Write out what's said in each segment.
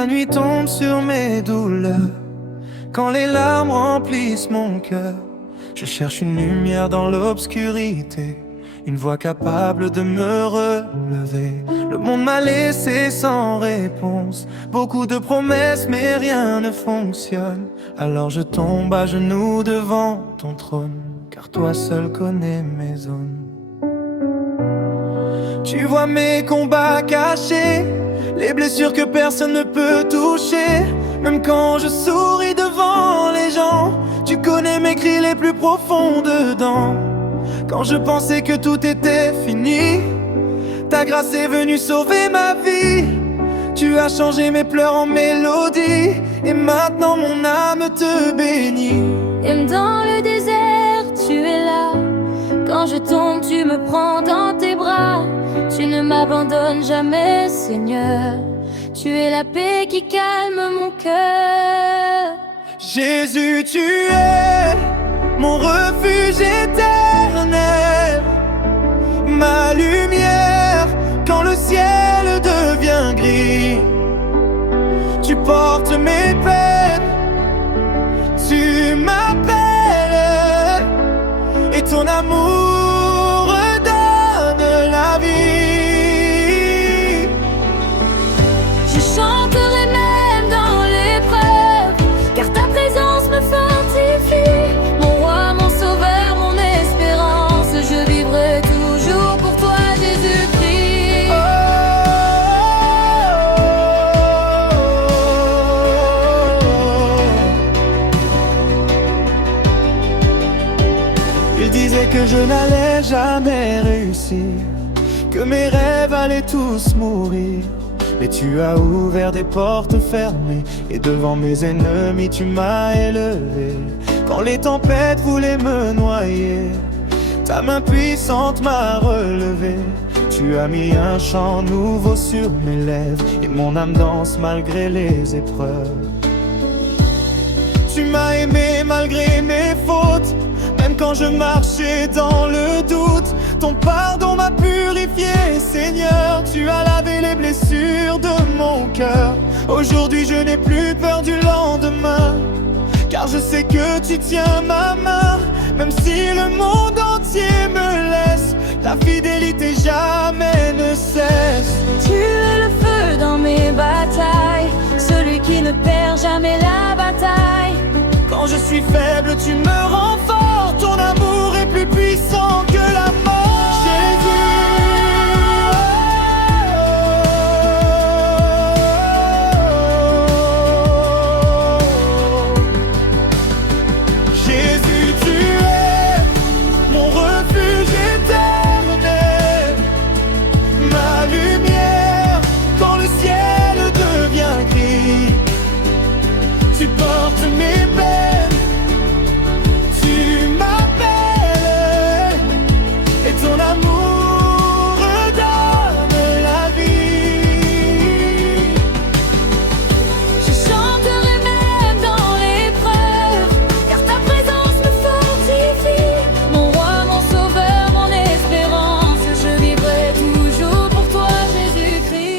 La nuit tombe sur mes douleurs, quand les larmes remplissent mon cœur. Je cherche une lumière dans l'obscurité, une voix capable de me relever. Le monde m'a laissé sans réponse, beaucoup de promesses mais rien ne fonctionne. Alors je tombe à genoux devant ton trône, car toi seul connais mes zones. Tu vois mes combats cachés, les blessures que personne ne peut toucher. Même quand je souris devant les gens, tu connais mes cris les plus profonds dedans. Quand je pensais que tout était fini, ta grâce est venue sauver ma vie. Tu as changé mes pleurs en mélodie, et maintenant mon âme te bénit. Même dans le désert, tu es là. Quand je tombe, tu me prends dans tes bras. Tu ne m'abandonnes jamais, Seigneur. Tu es la paix qui calme mon cœur. Jésus, tu es mon refuge éternel, ma lumière quand le ciel devient gris. Tu portes mes peines, tu m'appelles, et ton amour redonne la vie. Je chanterai même dans l'épreuve, car ta présence me fortifie. Mon roi, mon sauveur, mon espérance, je vivrai toujours pour toi, Jésus-Christ. Il disait que je n'allais jamais réussir, que mes rêves allaient tous mourir. Mais tu as ouvert des portes fermées, et devant mes ennemis tu m'as élevé. Quand les tempêtes voulaient me noyer, ta main puissante m'a relevé. Tu as mis un chant nouveau sur mes lèvres, et mon âme danse malgré les épreuves. Tu m'as aimé malgré mes fautes, même quand je marchais dans le doute. Ton pardon m'a purifié, Seigneur. Tu as lavé les blessures de mon cœur. Aujourd'hui je n'ai plus peur du lendemain, car je sais que tu tiens ma main. Même si le monde entier me laisse, ta fidélité jamais ne cesse. Tu es le feu dans mes batailles, celui qui ne perd jamais la bataille. Quand je suis faible, tu me rends fort. Ton amour est plus puissant que la mort. Jésus, tu es mon refuge éternel, ma lumière quand le ciel devient gris. Tu portes mes peines, tu m'appelles, et ton amour redonne la vie. Je chanterai même dans l'épreuve, car ta présence me fortifie. Mon roi, mon sauveur, mon espérance, je vivrai toujours pour toi, Jésus-Christ.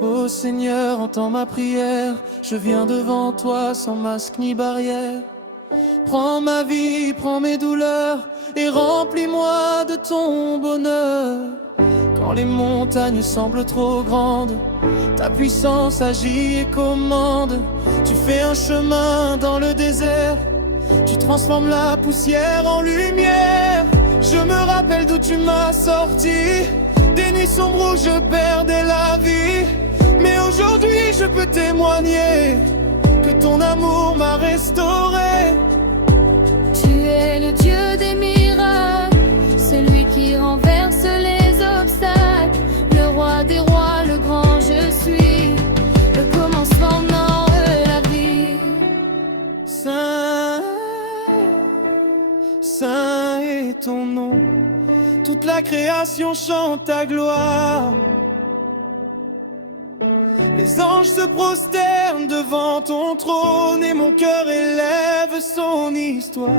Ô Seigneur, entends ma prière. Je viens devant toi sans masque ni barrière. Prends ma vie, prends mes douleurs, et remplis-moi de ton bonheur. Quand les montagnes semblent trop grandes, ta puissance agit et commande. Tu fais un chemin dans le désert, tu transformes la poussière en lumière. Je me rappelle d'où tu m'as sorti, des nuits sombres où je perdais la vie. Mais aujourd'hui je peux témoigner que ton amour m'a restauré. Tu es le Dieu des miracles, celui qui renverse les obstacles. Le roi des rois, le grand je suis, le commencement de la vie. Saint, saint est ton nom, toute la création chante ta gloire. Les anges se prosternent devant ton trône et mon cœur élève son histoire.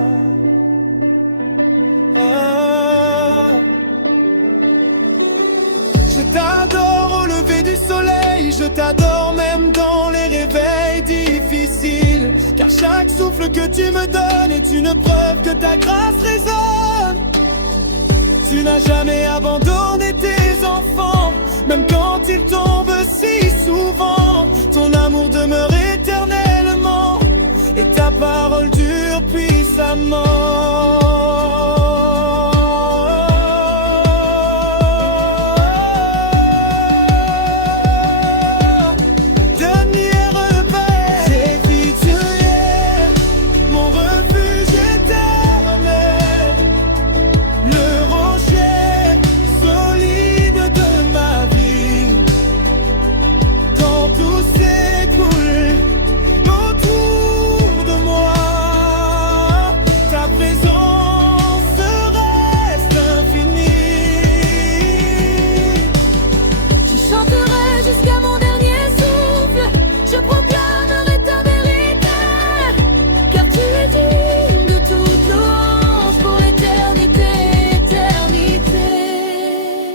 Je t'adore au lever du soleil, je t'adore même dans les réveils difficiles. Car chaque souffle que tu me donnes est une preuve que ta grâce résonne. Tu n'as jamais abandonné tes enfants, même quand ils tombent si souvent. Ton amour demeure éternellement et ta parole dure puissamment.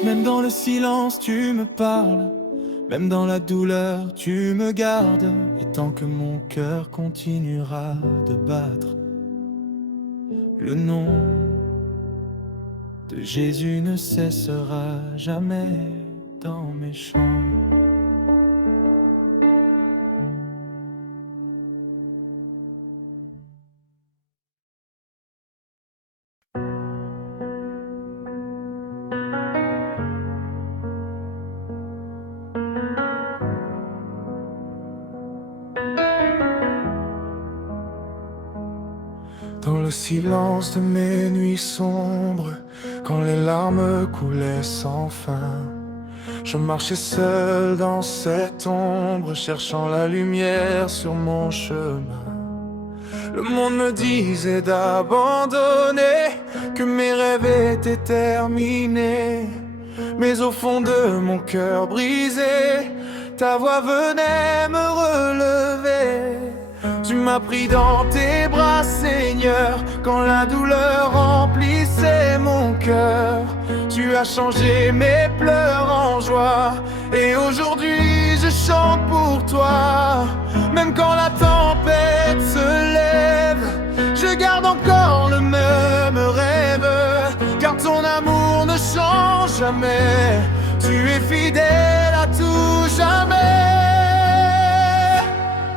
Même dans le silence tu me parles, même dans la douleur tu me gardes. Et tant que mon cœur continuera de battre, le nom de Jésus ne cessera jamais dans mes chants. Dans le silence de mes nuits sombres, quand les larmes coulaient sans fin, je marchais seul dans cette ombre, cherchant la lumière sur mon chemin. Le monde me disait d'abandonner, que mes rêves étaient terminés. Mais au fond de mon cœur brisé, ta voix venait me relever. Tu m'as pris dans tes bras, Seigneur, quand la douleur remplissait mon cœur. Tu as changé mes pleurs en joie, et aujourd'hui je chante pour toi. Même quand la tempête se lève, je garde encore le même rêve, car ton amour ne change jamais. Tu es fidèle à tout jamais.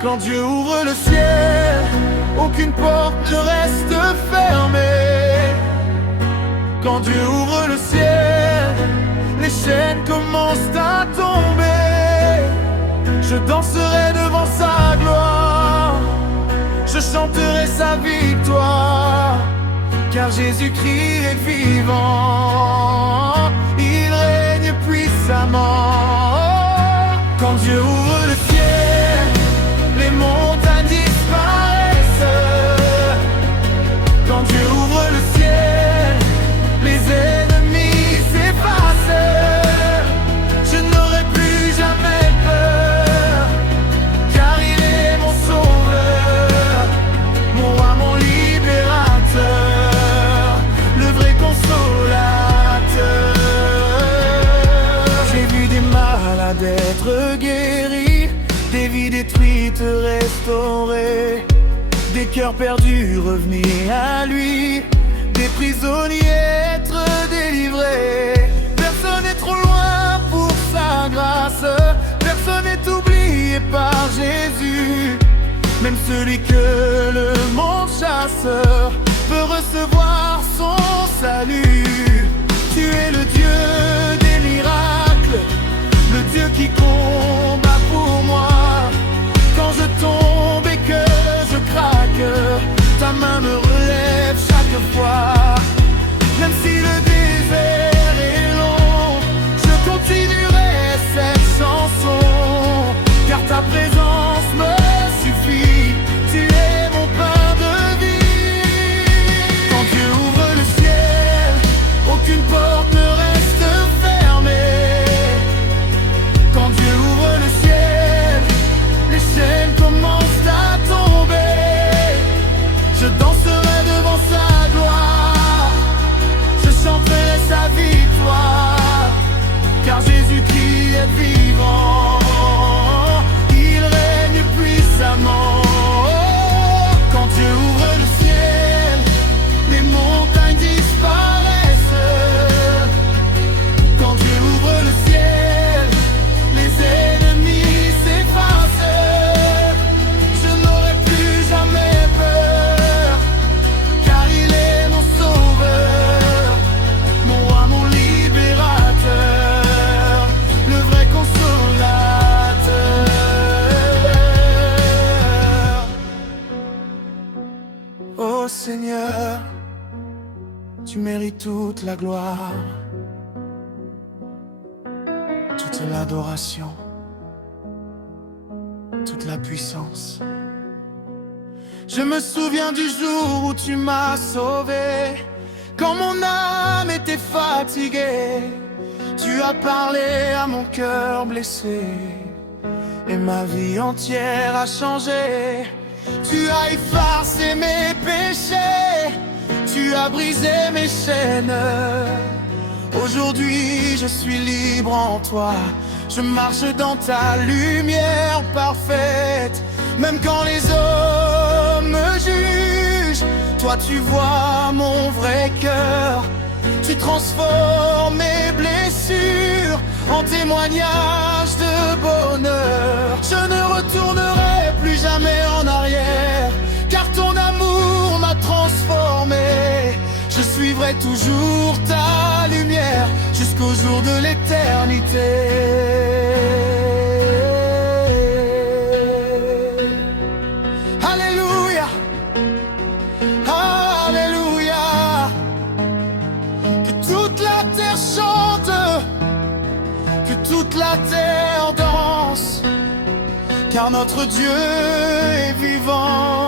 Quand Dieu ouvre le ciel, aucune porte ne reste fermée. Quand Dieu ouvre le ciel, les chaînes commencent à tomber. Je danserai devant sa gloire, je chanterai sa victoire, car Jésus-Christ est vivant, il règne puissamment. Quand Dieu ouvre le ciel, les montagnes disparaissent. Quand Dieu ouvre le ciel, les ennemis s'effacent. Je n'aurai plus jamais peur, car il est mon sauveur, mon roi, mon libérateur, le vrai consolateur. J'ai vu des malades être guéris, des vies détruites restaurées, des cœurs perdus revenir à lui, des prisonniers être délivrés. Personne n'est trop loin pour sa grâce, personne n'est oublié par Jésus. Même celui que le monde chasse peut recevoir son salut. Tu es le Dieu des miracles, le Dieu qui combat pour moi. Quand je tombe et que je craque, ta main me relève chaque fois. Même si le désert est long, je continuerai cette chanson, car ta présence me suffit. Tu es mon pain de vie. Quand Dieu ouvre mérites toute la gloire, toute l'adoration, toute la puissance. Je me souviens du jour où tu m'as sauvé, quand mon âme était fatiguée. Tu as parlé à mon cœur blessé, et ma vie entière a changé. Tu as effacé mes péchés, tu as brisé mes chaînes. Aujourd'hui je suis libre en toi, je marche dans ta lumière parfaite. Même quand les hommes me jugent, toi tu vois mon vrai cœur. Tu transformes mes blessures en témoignage de bonheur. Je ne retournerai plus jamais en arrière, car ton amour m'a transformé. Je suivrai toujours ta lumière jusqu'au jour de l'éternité. Alléluia, Alléluia. Que toute la terre chante, que toute la terre danse, car notre Dieu est vivant.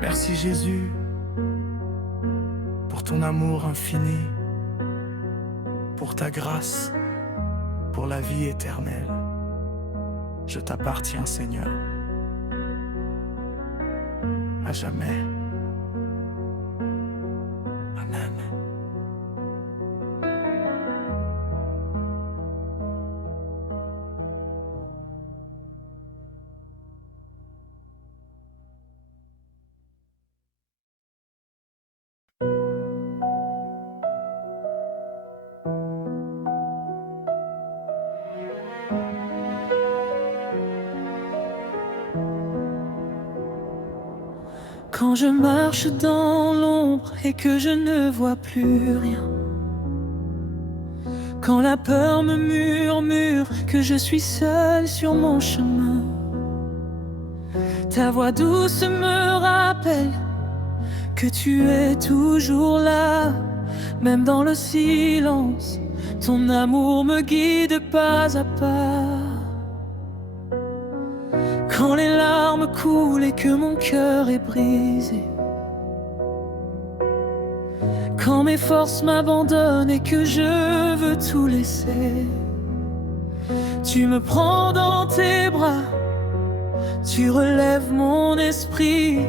Merci Jésus pour ton amour infini, pour ta grâce, pour la vie éternelle. Je t'appartiens Seigneur, à jamais. Amen. Quand je marche dans l'ombre et que je ne vois plus rien, quand la peur me murmure que je suis seul sur mon chemin, ta voix douce me rappelle que tu es toujours là. Même dans le silence, ton amour me guide pas à pas. Quand les larmes coulent et que mon cœur est brisé, quand mes forces m'abandonnent et que je veux tout laisser, tu me prends dans tes bras, tu relèves mon esprit,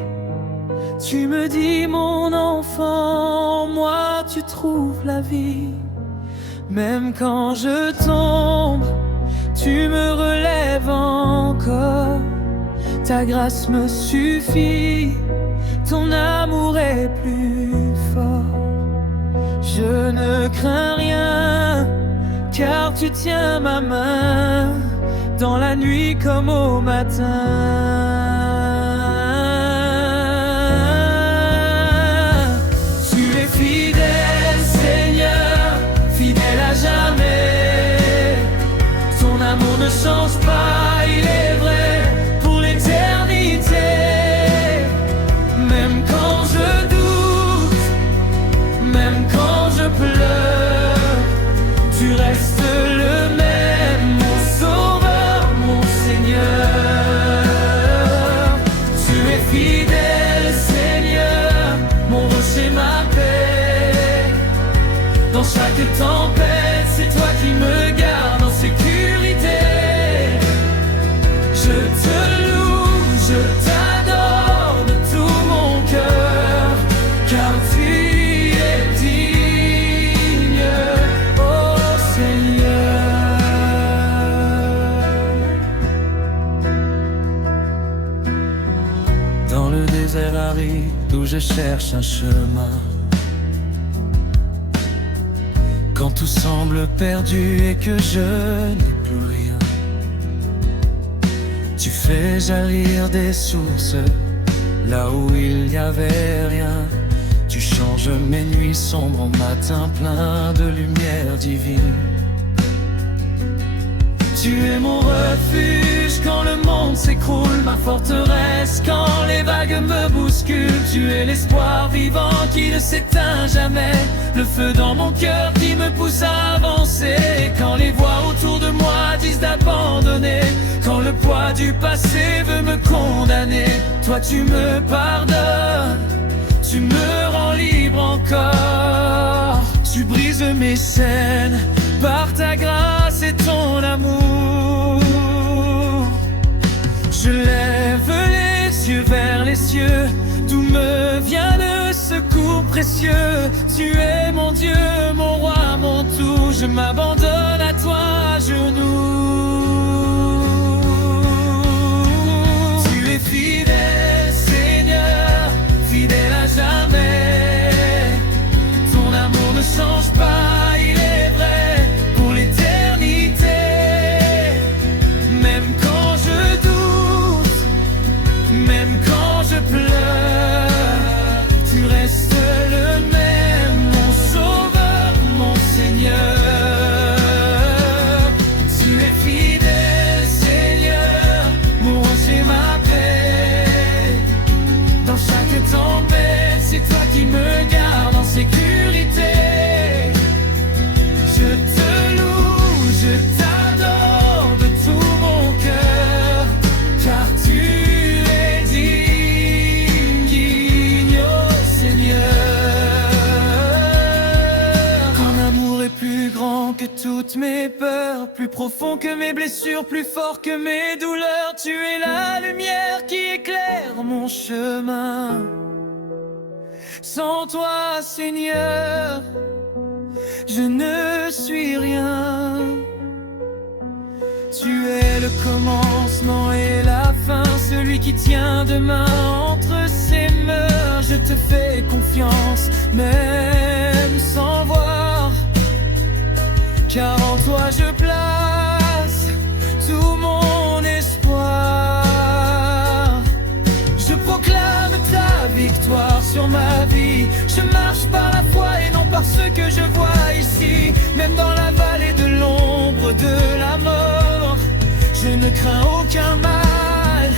tu me dis mon enfant, moi tu trouves la vie. Même quand je tombe, tu me relèves encore. Ta grâce me suffit, ton amour est plus fort. Je ne crains rien, car tu tiens ma main, dans la nuit comme au matin. Tu es fidèle, Seigneur, fidèle à jamais. Ton amour ne change pas, il est vrai. Même quand je doute, même quand je pleure, tu restes le même, mon sauveur, mon Seigneur. chaque tempête, c'est toi qui me gardes en sécurité. Je te loue, je t'adore de tout mon cœur, car tu es digne, ô Seigneur. Dans le désert aride où je cherche un chemin, quand tout semble perdu et que je n'ai plus rien, tu fais jaillir des sources là où il n'y avait rien. Tu changes mes nuits sombres en matins pleins de lumière divine. Tu es mon refuge quand le monde s'écroule, ma forteresse quand les vagues me bousculent. Tu es l'espoir vivant qui ne s'éteint jamais, le feu dans mon cœur qui me pousse à avancer. Quand les voix autour de moi disent d'abandonner, quand le poids du passé veut me condamner, toi tu me pardonnes, tu me rends libre encore. Tu brises mes chaînes par ta grâce et ton amour. Je lève les yeux vers les cieux, d'où me vient le secours précieux. Tu es mon Dieu, mon roi, mon tout. Je m'abandonne à toi à genoux. Tu es fidèle, Seigneur, fidèle à jamais. Ton amour ne change pas, il est vrai pour l'éternité. Même quand je doute, même quand je pleure, tu restes le même, mon sauveur, mon Seigneur. Tu es fidèle, Seigneur, mon rocher, ma paix. Dans chaque tempête, c'est toi qui me gardes en sécurité. Je te loue, je t'adore de tout mon cœur, car tu es digne, ô Seigneur. Ton amour est plus grand que toutes mes peurs, plus profond que mes blessures, plus fort que mes douleurs. Tu es la lumière qui éclaire mon chemin. Sans toi, Seigneur, je ne suis rien. Tu es le commencement et la fin, celui qui tient demain entre ses mains. Je te fais confiance, même sans voir, car en toi je place tout mon espoir. Je proclame ta victoire sur ma vie. Je marche par la foi et non par ce que je vois ici. Même dans la vallée de l'ombre de la mort, je ne crains aucun mal,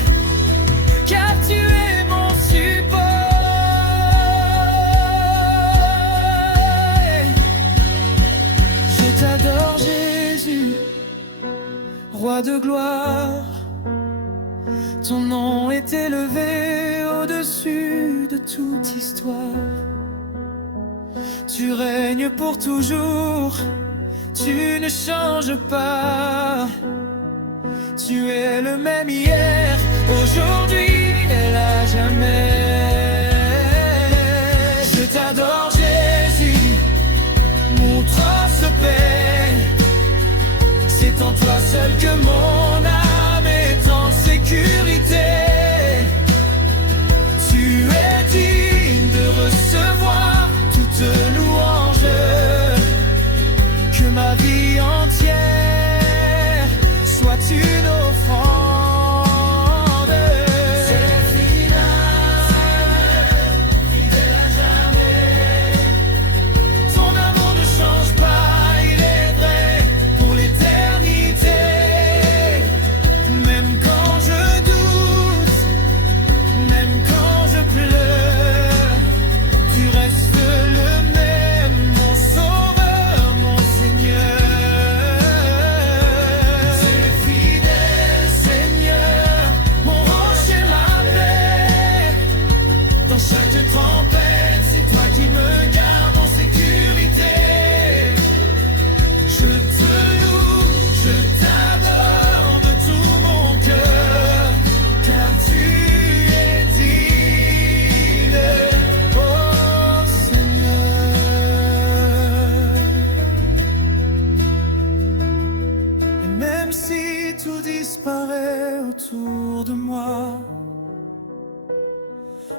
car tu es mon support. Je t'adore, Jésus, roi de gloire. Ton nom est élevé au-dessus de toute histoire. Tu règnes pour toujours, tu ne changes pas. Tu es le même hier, aujourd'hui et à jamais. Je t'adore, Jésus, mon trace de paix. C'est en toi seul que mon âme est en sécurité. Tu es digne de recevoir toute louange, que ma vie entière soit une offrande. C'est fidèle à jamais. Ton amour ne change pas, il est vrai pour l'éternité.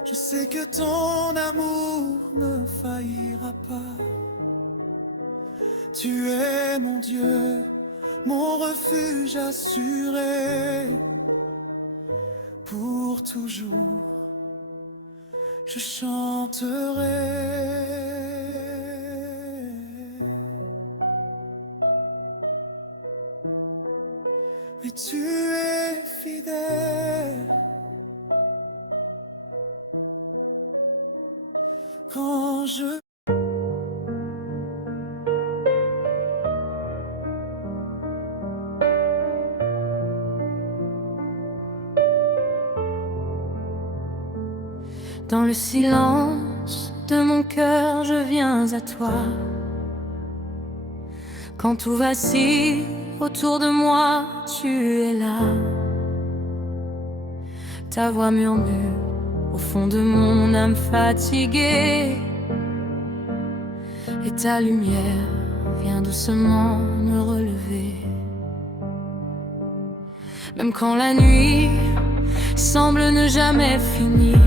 Je sais que ton amour ne faillira pas. Tu es mon Dieu, mon refuge assuré. Pour toujours, je chanterai. Mais tu es fidèle. Quand je Dans le silence de mon cœur, je viens à toi. Quand tout vacille autour de moi, tu es là. Ta voix murmure au fond de mon âme fatiguée, et ta lumière vient doucement me relever. Même quand la nuit semble ne jamais finir,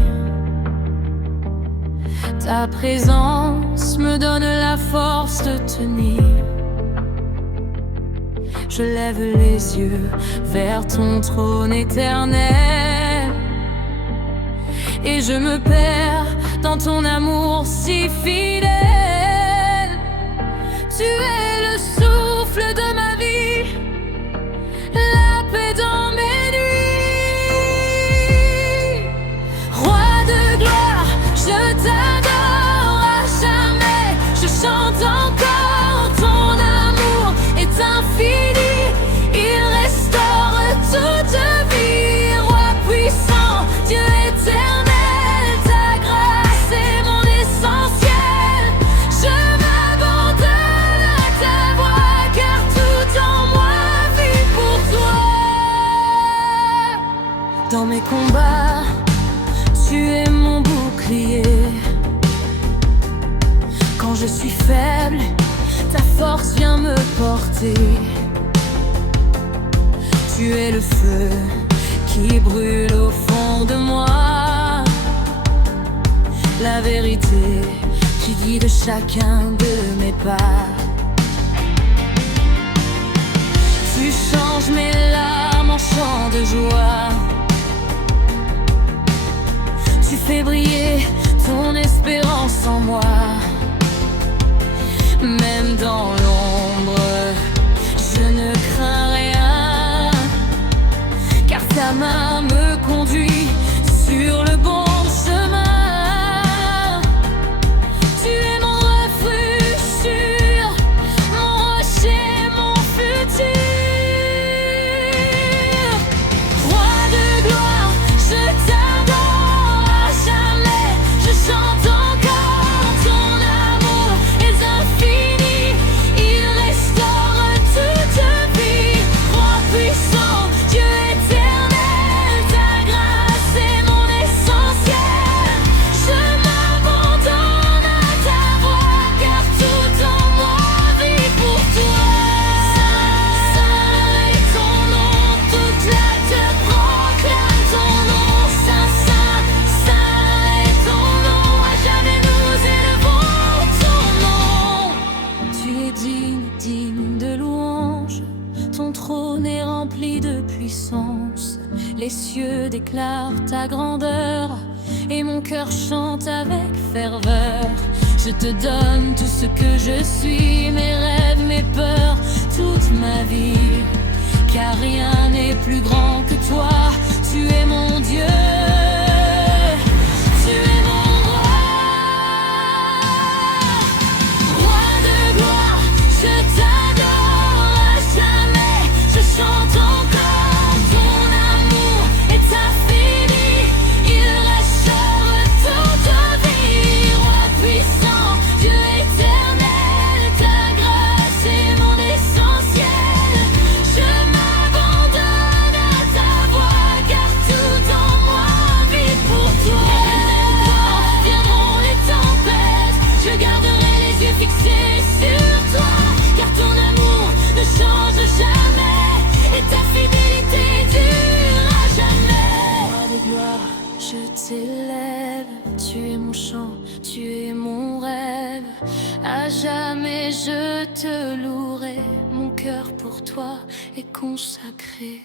ta présence me donne la force de tenir. Je lève les yeux vers ton trône éternel, et je me perds dans ton amour si fidèle. Tu es le souffle de ma vie, la paix dans mes nuits. Roi de gloire, je t'adore à jamais. Je chante encore, ton amour est infini. Il restaure toute vie. Roi puissant, Dieu éternel, ta grâce est mon essentiel. Je m'abandonne à ta voix, car tout en moi vit pour toi. Dans mes combats, tu es mon bouclier. Quand je suis faible, ta force vient me porter. Tu es le feu qui brûle au fond de moi, la vérité qui guide chacun de mes pas. Tu changes mes larmes en chants de joie. Tu fais briller ton espérance en moi. Même dans l'ombre, je ne crains rien, car ta main me conduit sur le bon chemin. Tu es mon refuge sûr, mon rocher, mon futur. Roi de gloire, je t'adore à jamais. Je chante encore, ton amour est infini. Il restaure toute vie. Roi puissant, Dieu éternel, ta grâce est mon essentiel. Je m'abandonne à ta voix, car tout en moi vit pour toi. Saint est ton nom, toute la terre proclame ton nom. Saint, Saint, Saint est ton nom, à jamais nous élevons ton nom. Tu es digne, digne de louange, ton trône est rempli de puissance. Les cieux déclarent ta grandeur, et mon cœur chante avec ferveur. Je te donne tout ce que je suis, mes rêves, mes peurs, toute ma vie, car rien n'est plus grand que toi. Tu es mon Dieu, tu es mon roi. Roi de gloire, je t'adore à jamais. Je chante encore, ton amour est infini. Il restaure toute vie. Roi puissant, Dieu éternel, ta grâce est mon essentiel. Je m'abandonne à ta voix, car tout en moi À jamais je te louerai, mon cœur pour toi est consacré.